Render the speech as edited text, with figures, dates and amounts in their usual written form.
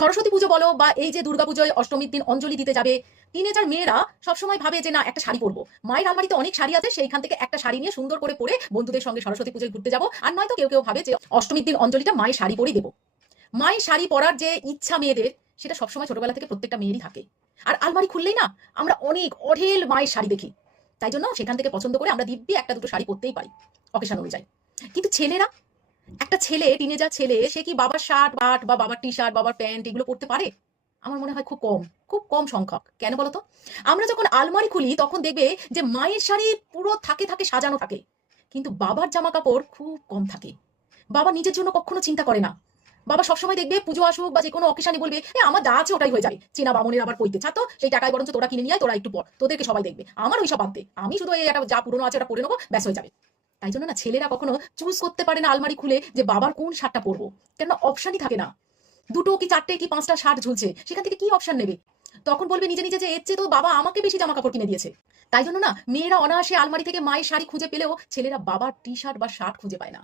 সরস্বতী পুজো বলো বা এই যে দুর্গাপুজোয় অষ্টমীর দিন অঞ্জলি দিতে যাবে, টিনেজার মেয়েরা সবসময় ভাবে যে না একটা শাড়ি পরবো। মায়ের আলমারিতে অনেক শাড়ি আছে, সেইখান থেকে একটা শাড়ি নিয়ে সুন্দর করে পরে বন্ধুদের সঙ্গে সরস্বতী পুজোয় ঘুরতে যাবো। আর নয়তো কেউ কেউ ভাবে যে অষ্টমীর দিন অঞ্জলিটা মায়ের শাড়ি পরেই দেবো। মায়ের শাড়ি পরার যে ইচ্ছা মেয়েদের, সেটা সবসময় ছোটবেলা থেকে প্রত্যেকটা মেয়েরই থাকে। আর আলমারি খুললেই না আমরা অনেক অঢেল মায়ের শাড়ি দেখি। তাই জন্য সেখান থেকে পছন্দ করে আমরা দিব্যি একটা দুটো শাড়ি পরতেই পারি অকেশন অনুযায়ী। কিন্তু ছেলেরা, একটা ছেলে, টিনেজার ছেলে, সে কি বাবার শার্ট বাট বা বাবার টি শার্ট, বাবার প্যান্ট এগুলো পরতে পারে? আমার মনে হয় খুব কম, খুব কম সংখ্যক। কেন বলতো? আমরা যখন আলমারি খুলি তখন দেখবে যে মায়ের শাড়ি পুরো থাকে থাকে সাজানো থাকে, কিন্তু বাবার জামা কাপড় খুব কম থাকে। বাবা নিজের জন্য কখনো চিন্তা করে না। বাবা সবসময় দেখবে পুজো আসুক বা যে কোনো অকেশানে বলবে এ আমার যা আছে ওটাই হয়ে যাবে, চেনা বামনের আবার পইতে ছাতো সেই টাকায় বরঞ্চ তোরা কিনে নিয়ে আয়, তোরা একটু পর, তোদেরকে সবাই দেখবে, আমার ওইসব বাদ দে, আমি শুধু এই একটা যা পুরনো আছে ওটা পরে নেবো, ব্যাস হয়ে যাবে। তাই জন্য না ছেলেরা কখনো চুজ করতে পারে না আলমারি খুলে যে বাবার কোন শার্টটা পরবো। কেন? অপশনই থাকে না। দুটো কি চারটে কি পাঁচটা শার্ট ঝুলছে, সেখান থেকে কি অপশন নেবে? তখন বলবে নিজে নিজে যে এর চেয়ে তো বাবা আমাকে বেশি জামা কাপড় কিনে দিয়েছে। তাই জন্য না মেয়েরা অনায়াসে আলমারি থেকে মায়ের শাড়ি খুঁজে পেলেও ছেলেরা বাবার টি শার্ট বা শার্ট খুঁজে পায় না।